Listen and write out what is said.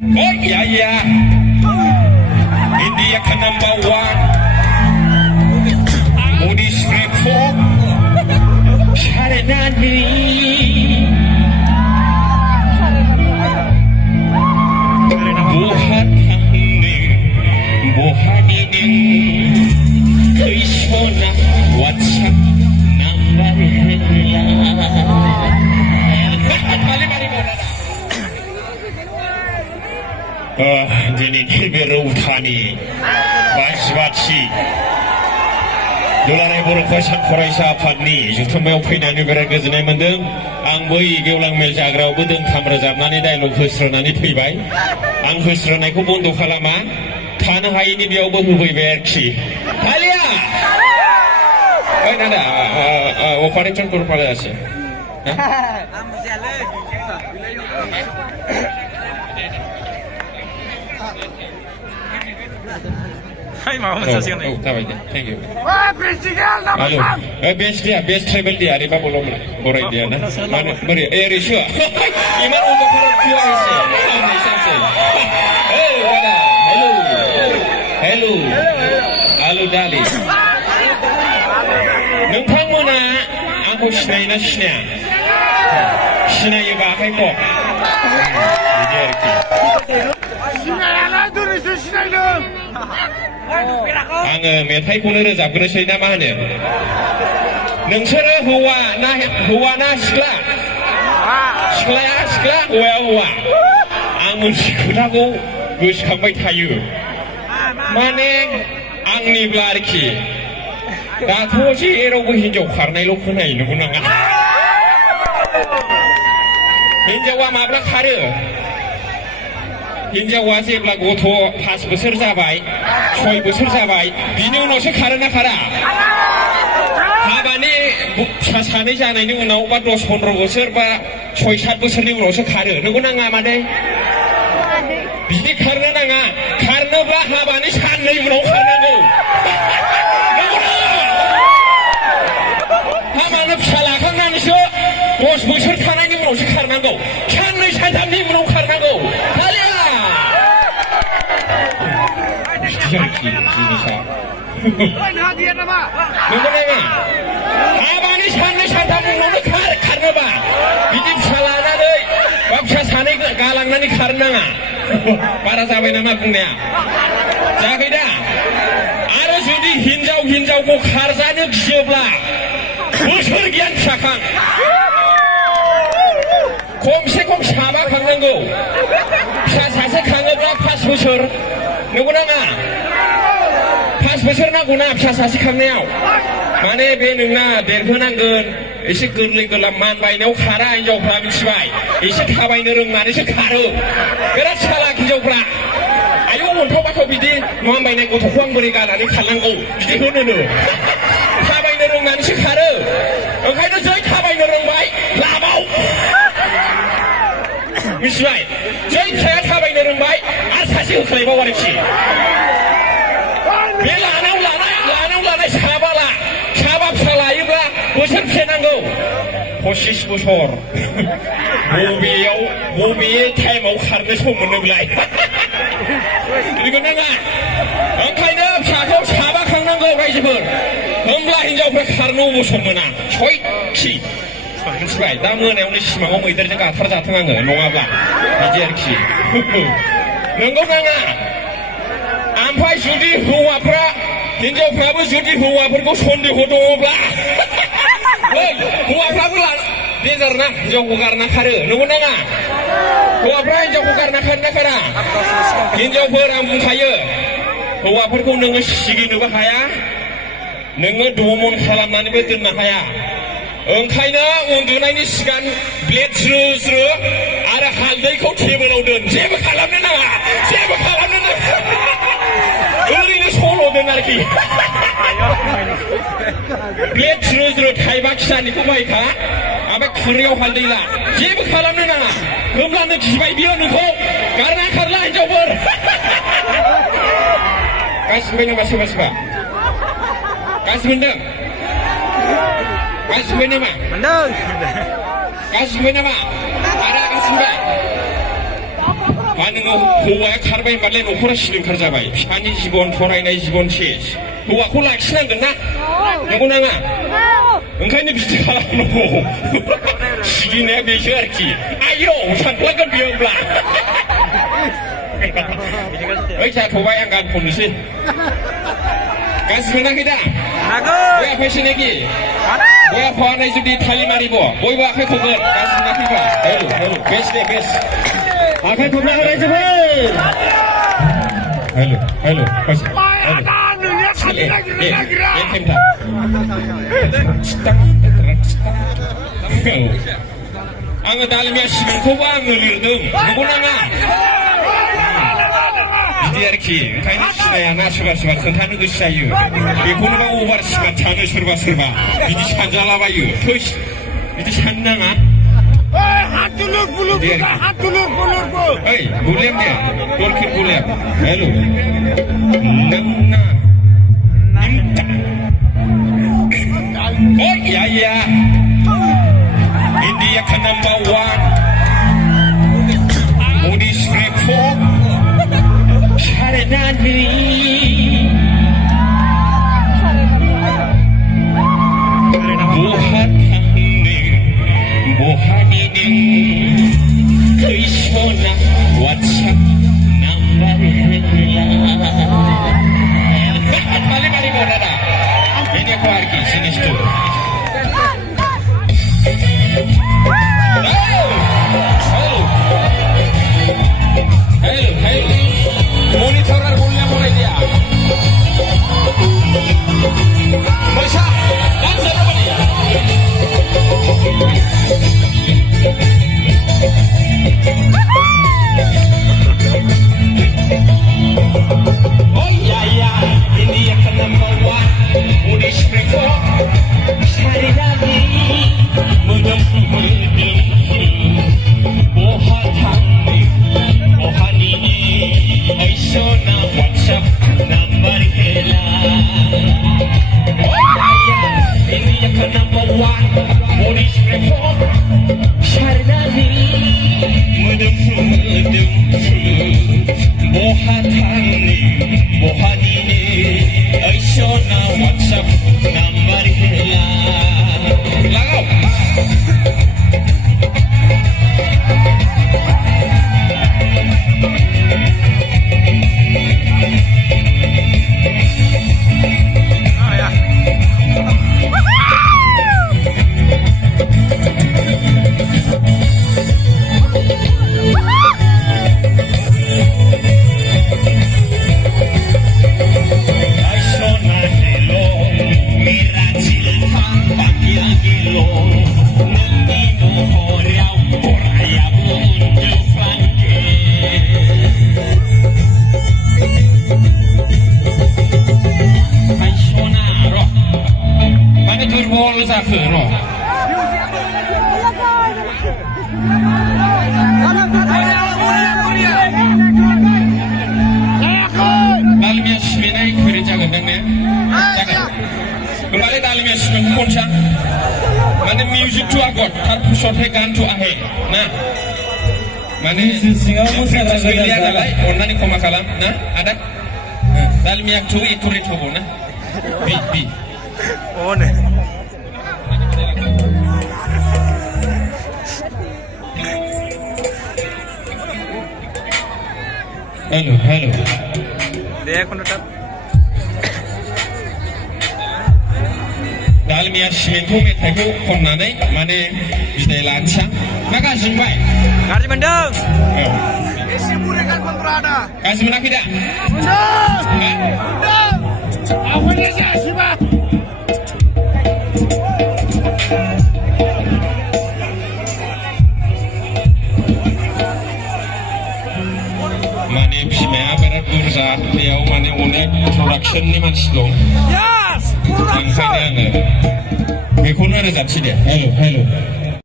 Oh yeah, yeah. India ka number one. Moody's Street 4. Sharanani. Buhat hangin, buhaninin. Krishna, WhatsApp number hela. दिनै नैबे रौतानि बासिबाथि दुलाराय बर' फरायसा आफादनि जथुम्मायाव फैनानै बिराद गोजोननाय मोन्दों। आं बै गेवलां मेल जाग्रायावबो दोंथाम रोजाबनानै डायलग होस्रोनानै फैबाय। आं होस्रोनायखौ बन्द' खालामा, थानो हायैनि बेयावबो होफैबाय आरोखि। हालिया ओइ दादा अपारेशन करपारे আছে जाबाय दे थेंक इउ हेलो बेस्ट दिया बेस्ट ट्रेभेल दिया ओरैबा बोलो बराय दिया ना माने बोरै ओरैसो इमान उन्दुखाराव फिवा एसे आंनि सानसे ओइ वादा हेलो हेलो आलु दालि नोंथांमोना आंखौ सिनायोना सिनाया सिनायोबा आखाइ खम बिदि आरोखि आङो मेथाइखौनो रोजाबग्रोसै ना मा होनो नोंसोरो हौवा ना सिख्ला सिख्लाया सिख्ला हौवाया हौवा आं मोनसे खोथाखौ गोसोखांबाय थायो माने आंनिब्ला आरोखि दाथ' जेरावबो हिनजाव खारनायल' खोनायो नंगौ नाङा हिनजावा माब्ला खारो हिनजावा जेब्ला गथ' 5 बोसोर जाबाय 6 बोसोर जाबाय बिनि उनावसो खारो ना खारा हाबानि फिसा सानै जानायनि उनाव बा 10-15 बोसोर बा 6-7 बोसोरनि उनावसो खारो नंगौ नाङा मादै बिदि खारनो नाङा खारनोब्ला हाबानि साननै उनाव खारनांगौ हाबानो फिसा लाखांनानैसो 10 बोसोर थानायनि उनावसो खारनांगौ साननै सानथामनि उनाव खारनांगौ आरोखि जिनिसा नंगौ नामा हाबानि साननै सानथाम उनावनो खारनोबा बिदि फिसा लानानै बा फिसा सानै गालांनानै खारनो नाङा बारा जाबाय नामा बुंनाया जायाखै दा आरो जुदि हिनजावखौ खारजानो गियोब्ला बोसोर गियान फिसाखां खमसे खम साबा खांनांगौ फिसा सासे खाङोब्ला 5 बोसोर नंगौ नाङा 5 बोसोर नांगौना फिसा सासे खांनायाव माने बे नोंना देरहोनांगोन एसे गोरलै गोरलाम मान बायनायाव खारा हिनजावफ्रा मिथिबाय एसे थाबायनो रोंनानैसो खारो बिराद सालाक हिनजावफ्रा आयौ अन्थाव बाथाव बिदि न'आं बायनाय गथ'खौ आं बोरै गानानै खारनांगौ बिदि होनोनो थाबायनो रोंनानैसो खारो ओंखायनो जै थाबायनो रोंबाय लाबाव मिथिबाय जै फिसाया थाबायनो रोंबाय आरो सासे होख्लायबाव आरोखि बे लानायाव लानाय साबा फिसा लायोब्ला बोसोर फिसा नांगौ 25 बोसोर बबे टाइमाव खारनो सम मोनोब्लाय नंगौ नाङा ओंखायनो फिसाखौ साबा खांनांगौ रायजोफोर होमब्ला हिनजावफ्रा खारनो बोसोर मोना सयथि मिथिबाय दा मोनायावनो सिमाङाव मैदेरजों गाथारजाथों आङो नङाब्ला बिदि आरोखि नंगौ नाङा ओमफ्राय जुदि हौवाफ्रा हिनजावफ्राबो जुदि हौवाफोरखौ सन्देह दङब्ला हौवाफ्राबो देन्जार ना हिनजावखौ गारना खारो नंगौ नाङा हौवाफ्रा हिनजावखौ गारना खारो ना खारा हिनजावफोर आं बुंखायो हौवाफोरखौ नोङो सिगिनोबो हाया नोङो दमन खालामनानैबो दोननो हाया ओंखायनो उन्दुनायनि सिगां ब्लेड ज्रो आरो हालदैखौ टेबोलाव दोन जेबो खालामनो नाङा ओरैनो सल' दोन आरोखि ब्लेड ज्रो थाइबा खिसानिखौ बायखा ओमफ्राय खुरैयाव हालदै ला जेबो खालामनो नाङा होमब्लानो गिबाय बियो नोंखौ गारना खारला हिनजावफोर गासिबो नामा सोरबा गासिबो मोनदों गासिबो नामा मोनदों गासिबो नामा आरो गासिबो मा नोङो हौवाया खारबाय होनबालाय न'खरा सिलिंखार जाबाय फिसानि जिबन फरायनाय जिबन सेस हौवाखौ लाखिनांगोन ना नंगौ नाङा ओंखायनो बिदि खालामनांगौ सिगिनाया बेसो आरोखि आयौ सानफ्लांगोन बियोब्ला ओइ जाथ'बाय आं गान खननोसै गाज्रि मोनाखै दा बय आखाइ सिनाखि बय आफानाय जुदि थालि मारिब बयबो आखाइ खबगोन गाज्रि मोनाखैबा हेलौ बेस्ट दे बेस्ट आखाइ खबना होनाय जोबोर हेलौ आङो दालमिया सिमेन्टखौबो आङो लिरदों नंगौ नाङा बिदि आरोखि ओंखायनो सिनायाना सोरबा सोरबा खोन्थानो गोसो जायो बेखौनोबा अभार स्मार्ट सानो सोरबा सोरबा बिदि सानजालाबायो थैस बिदि साननो नाङा ओइ बुलेम दे दरखिर बुलेम हेलौ नोंना oh yeah India kan number one Modi street four Sharanani Bohani Krishna WhatsApp number Mali bonada ini aku lagi sini situ Halo monitor mulai dia Masya dansa apa dia oh ya ini akan number one Mudi Spreko cari lagi mudem bohani Aishona WhatsApp number hela oh ya ini akan number one Mudi Spreko cari lagi mudem bohani Aishona WhatsApp number hela lagaw kembali dalamnya semuanya mana music tu agot tar pusat gan tu ahe nah mana Australia adalah orang ni koma kalam nah ada dalamnya tu itu nah bi oh ne hello dia kontrak Dalmiya Simentu metaiku khonnaनै माने बिदाय लानोसां मा गाज्रि मोनबाय गाज्रि मोनदों एसे बुरैखाय खनग्रादा गाज्रि मोनाखै दा मोनदों आवगायनाय जायासैबा माने बिमाया बिराद बुरजा बेयाव माने अनेक प्रडाक्शननि मानसि दं ओंखायनो आङो बेखौनो रोजाबसै दे हेलौ